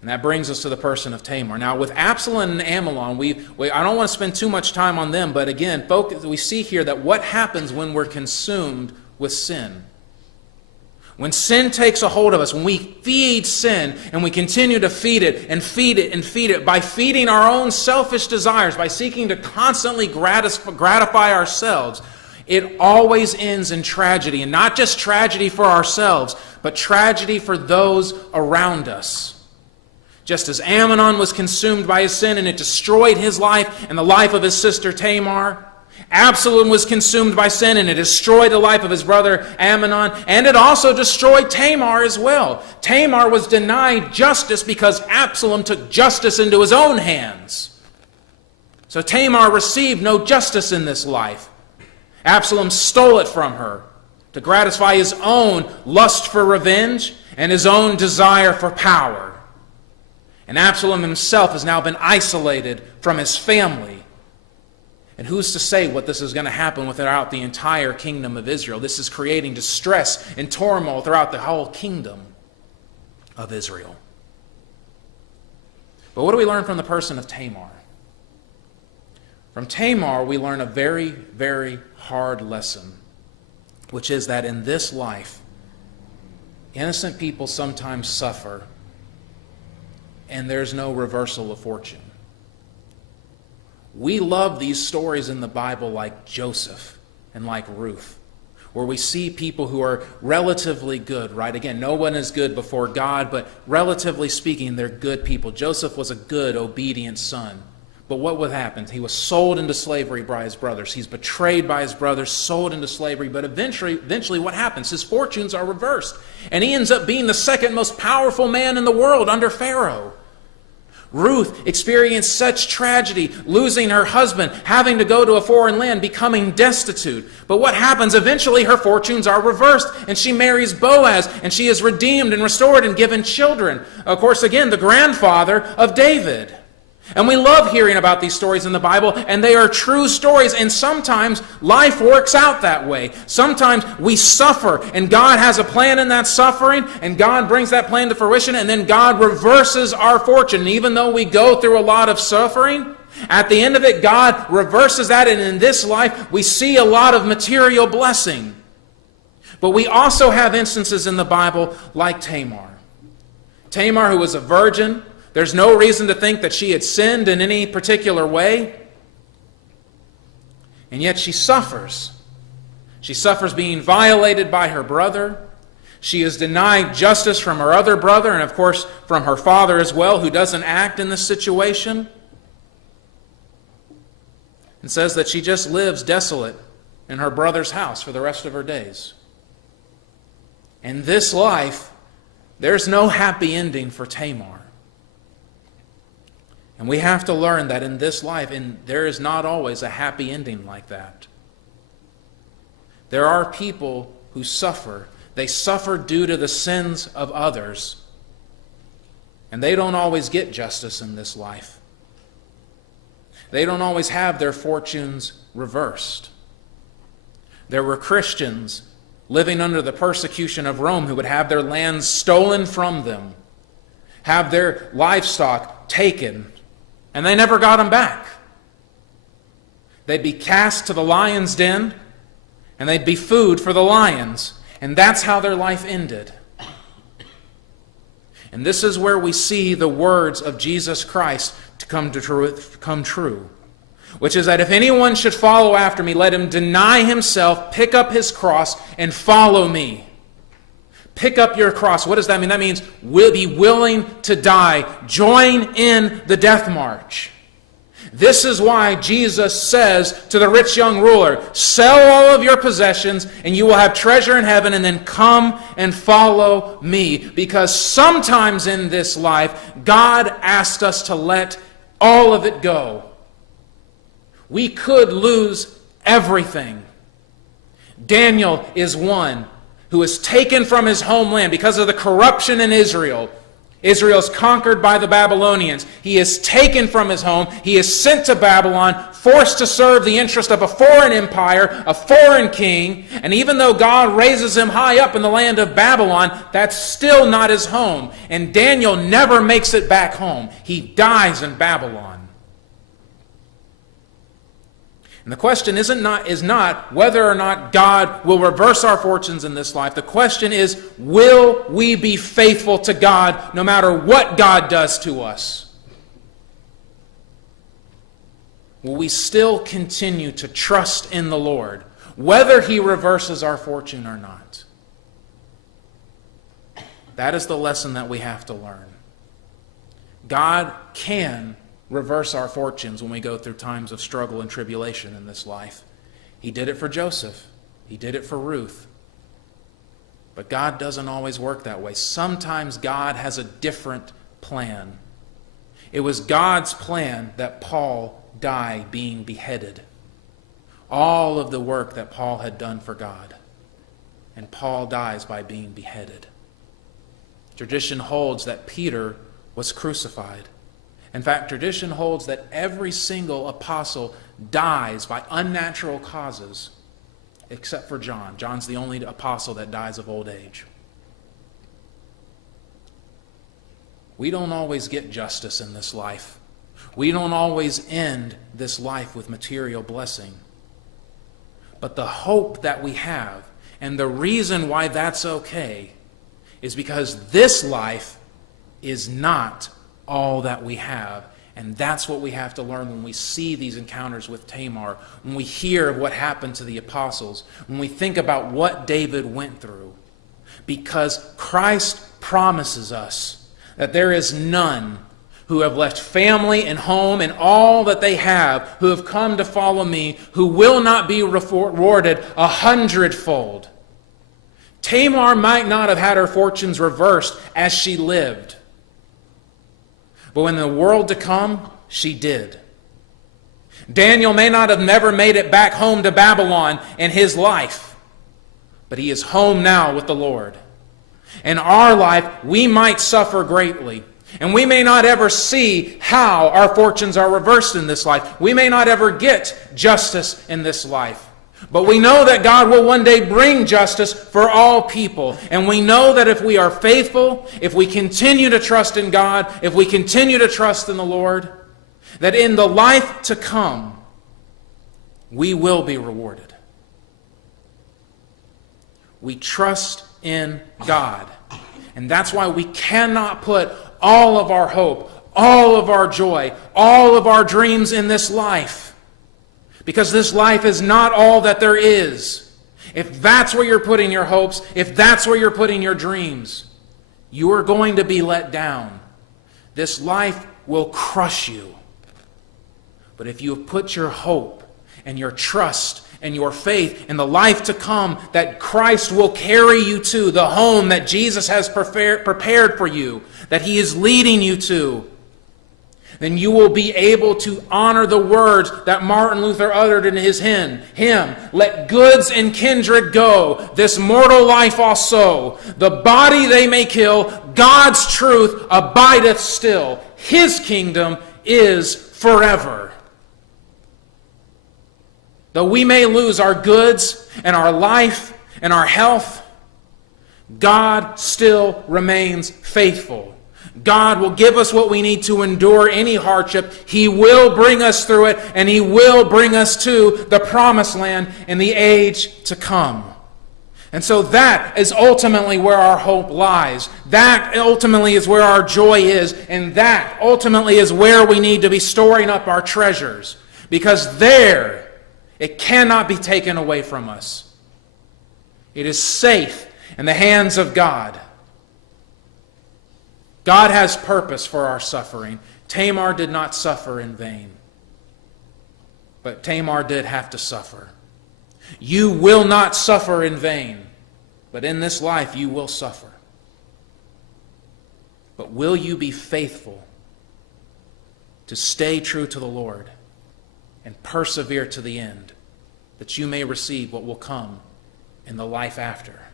And that brings us to the person of Tamar. Now, with Absalom and Amnon, I don't want to spend too much time on them, but again, we see here that what happens when we're consumed with sin. When sin takes a hold of us, when we feed sin and we continue to feed it and feed it and feed it, by feeding our own selfish desires, by seeking to constantly gratify ourselves, it always ends in tragedy. And not just tragedy for ourselves, but tragedy for those around us. Just as Amnon was consumed by his sin and it destroyed his life and the life of his sister Tamar, Absalom was consumed by sin and it destroyed the life of his brother Amnon, and it also destroyed Tamar as well. Tamar was denied justice because Absalom took justice into his own hands. So Tamar received no justice in this life. Absalom stole it from her to gratify his own lust for revenge and his own desire for power. And Absalom himself has now been isolated from his family. And who's to say what this is going to happen throughout the entire kingdom of Israel? This is creating distress and turmoil throughout the whole kingdom of Israel. But what do we learn from the person of Tamar? From Tamar, we learn a very, very hard lesson, which is that in this life, innocent people sometimes suffer, and there's no reversal of fortune. We love these stories in the Bible like Joseph and like Ruth, where we see people who are relatively good, right? Again, no one is good before God, but relatively speaking, they're good people. Joseph was a good, obedient son. But what would happen? He was sold into slavery by his brothers. He's betrayed by his brothers, sold into slavery. But eventually what happens? His fortunes are reversed. And he ends up being the second most powerful man in the world under Pharaoh. Ruth experienced such tragedy, losing her husband, having to go to a foreign land, becoming destitute. But what happens? Eventually her fortunes are reversed, and she marries Boaz, and she is redeemed and restored and given children. Of course, again, the grandfather of David. And we love hearing about these stories in the Bible, and they are true stories, and sometimes life works out that way. Sometimes we suffer, and God has a plan in that suffering, and God brings that plan to fruition, and then God reverses our fortune. And even though we go through a lot of suffering, at the end of it, God reverses that, and in this life, we see a lot of material blessing. But we also have instances in the Bible like Tamar. Tamar, who was a virgin. There's no reason to think that she had sinned in any particular way. And yet she suffers. She suffers being violated by her brother. She is denied justice from her other brother, and of course from her father as well, who doesn't act in this situation. And says that she just lives desolate in her brother's house for the rest of her days. In this life, there's no happy ending for Tamar. And we have to learn that in this life, there is not always a happy ending like that. There are people who suffer. They suffer due to the sins of others. And they don't always get justice in this life. They don't always have their fortunes reversed. There were Christians living under the persecution of Rome who would have their lands stolen from them, have their livestock taken, and they never got them back. They'd be cast to the lion's den, and they'd be food for the lions. And that's how their life ended. And this is where we see the words of Jesus Christ to come true. Which is that if anyone should follow after me, let him deny himself, pick up his cross, and follow me. Pick up your cross. What does that mean? That means we'll be willing to die. Join in the death march. This is why Jesus says to the rich young ruler, sell all of your possessions and you will have treasure in heaven, and then come and follow me. Because sometimes in this life, God asked us to let all of it go. We could lose everything. Daniel is one who was taken from his homeland because of the corruption in Israel. Israel is conquered by the Babylonians. He is taken from his home. He is sent to Babylon, forced to serve the interest of a foreign empire, a foreign king. And even though God raises him high up in the land of Babylon, that's still not his home. And Daniel never makes it back home. He dies in Babylon. And the question is not whether or not God will reverse our fortunes in this life. The question is, will we be faithful to God no matter what God does to us? Will we still continue to trust in the Lord, whether he reverses our fortune or not? That is the lesson that we have to learn. God can reverse our fortunes when we go through times of struggle and tribulation in this life. He did it for Joseph. He did it for Ruth. But God doesn't always work that way. Sometimes God has a different plan. It was God's plan that Paul die being beheaded. All of the work that Paul had done for God. And Paul dies by being beheaded. Tradition holds that Peter was crucified. In fact, tradition holds that every single apostle dies by unnatural causes, except for John. John's the only apostle that dies of old age. We don't always get justice in this life. We don't always end this life with material blessing. But the hope that we have, and the reason why that's okay, is because this life is not all that we have. And that's what we have to learn when we see these encounters with Tamar, when we hear what happened to the apostles, when we think about what David went through. Because Christ promises us that there is none who have left family and home and all that they have, who have come to follow me, who will not be rewarded 100-fold. Tamar might not have had her fortunes reversed as she lived. But in the world to come, she did. Daniel may not have never made it back home to Babylon in his life, but he is home now with the Lord. In our life, we might suffer greatly, and we may not ever see how our fortunes are reversed in this life. We may not ever get justice in this life. But we know that God will one day bring justice for all people. And we know that if we are faithful, if we continue to trust in God, if we continue to trust in the Lord, that in the life to come, we will be rewarded. We trust in God. And that's why we cannot put all of our hope, all of our joy, all of our dreams in this life. Because this life is not all that there is. If that's where you're putting your hopes, if that's where you're putting your dreams, you are going to be let down. This life will crush you. But if you have put your hope and your trust and your faith in the life to come that Christ will carry you to, the home that Jesus has prepared for you, that he is leading you to, then you will be able to honor the words that Martin Luther uttered in his hymn, "Let goods and kindred go, this mortal life also. The body they may kill, God's truth abideth still. His kingdom is forever." Though we may lose our goods and our life and our health, God still remains faithful. God will give us what we need to endure any hardship. He will bring us through it, and he will bring us to the promised land in the age to come. And so that is ultimately where our hope lies. That ultimately is where our joy is, and that ultimately is where we need to be storing up our treasures. Because there, it cannot be taken away from us. It is safe in the hands of God. God has purpose for our suffering. Tamar did not suffer in vain. But Tamar did have to suffer. You will not suffer in vain, but in this life you will suffer. But will you be faithful to stay true to the Lord and persevere to the end, that you may receive what will come in the life after?